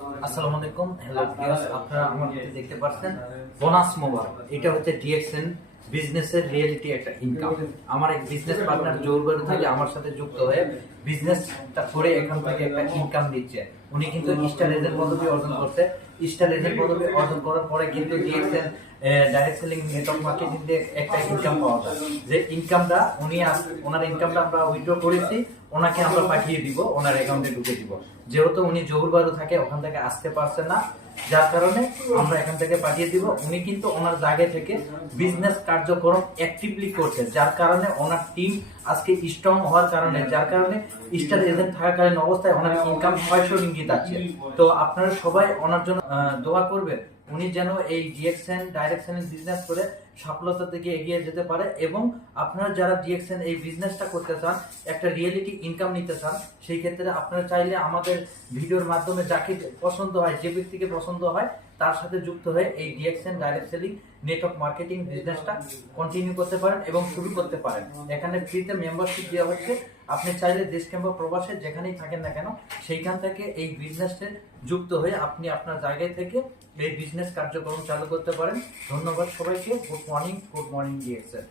আসসালামু আলাইকুম, hello viewers, আপনারা আমার দেখতে পাচ্ছেন বোনাস মোবাইল। এটা হচ্ছে ডিএক্সএন বিজনেসের রিয়েলিটি একটা ইনকাম। আমার এক বিজনেস পার্টনার জোরবাড়ি থেকে আমার সাথে যুক্ত হয়ে বিজনেসটা করে এখান থেকে একটা ইনকাম দিচ্ছে। উনি কিন্তু স্টার এজেন্ট পদবি অর্জন করছে। স্টার এজেন্ট পদবি অর্জন করার পরে কিন্তু DXN direct selling network marketing দিয়ে একটা ইনকাম পাওয়া যায়। যে ইনকামটা ওনার ইনকামটা আমরা উইথড্র করেছি, ওনাকে আমরা পাঠিয়ে দিব, ওনার অ্যাকাউন্টে ঢুকে দিব। যেহেতু উনি জহুরবাদু থাকে, ওখান থেকে আসতে পারছে না, যার কারণে আমরা এখান থেকে পাঠিয়ে দিব। উনি কিন্তু ওনার জায়গা থেকে বিজনেস কার্যক্রম অ্যাক্টিভলি করছে, যার কারণে ওনার টিম আজকে স্ট্রং হওয়ার কারণে, যার কারণে স্টার এজেন্ট থাকাকালীন অবস্থায় ওনার ইনকাম 600 রিঙ্গিত আছে। তো আপনারা সবাই ওনার জন্য দোয়া করবেন, উনি যেন এই ডিএক্সএন ডাইরেক্ট সেলিং বিজনেস করে সফলতার দিকে এগিয়ে যেতে পারে। এবং আপনারা যারা ডিএক্সএন এই বিজনেসটা করতে চান, একটা রিয়েলিটি ইনকাম নিতে চান, সেই ক্ষেত্রে আপনারা চাইলে আমাদের ভিডিওর মাধ্যমে যাকে পছন্দ হয়, যে ব্যক্তিকে পছন্দ হয়, তার সাথে যুক্ত হয়ে এই DXN direct selling network marketing বিজনেসটা কন্টিনিউ করতে পারেন এবং শুরু করতে পারেন। এখানে ফ্রিতে মেম্বারশিপ দেওয়া হচ্ছে। আপনি চাইলে দেশ কিংবা প্রবাসে যেখানেই থাকেন না কেন, সেইখান থেকে এই বিজনেসে যুক্ত হয়ে আপনি আপনার জায়গায় থেকে এই বিজনেস কার্যক্রম চালু করতে পারেন। ধন্যবাদ সবাইকে। Good morning DXN.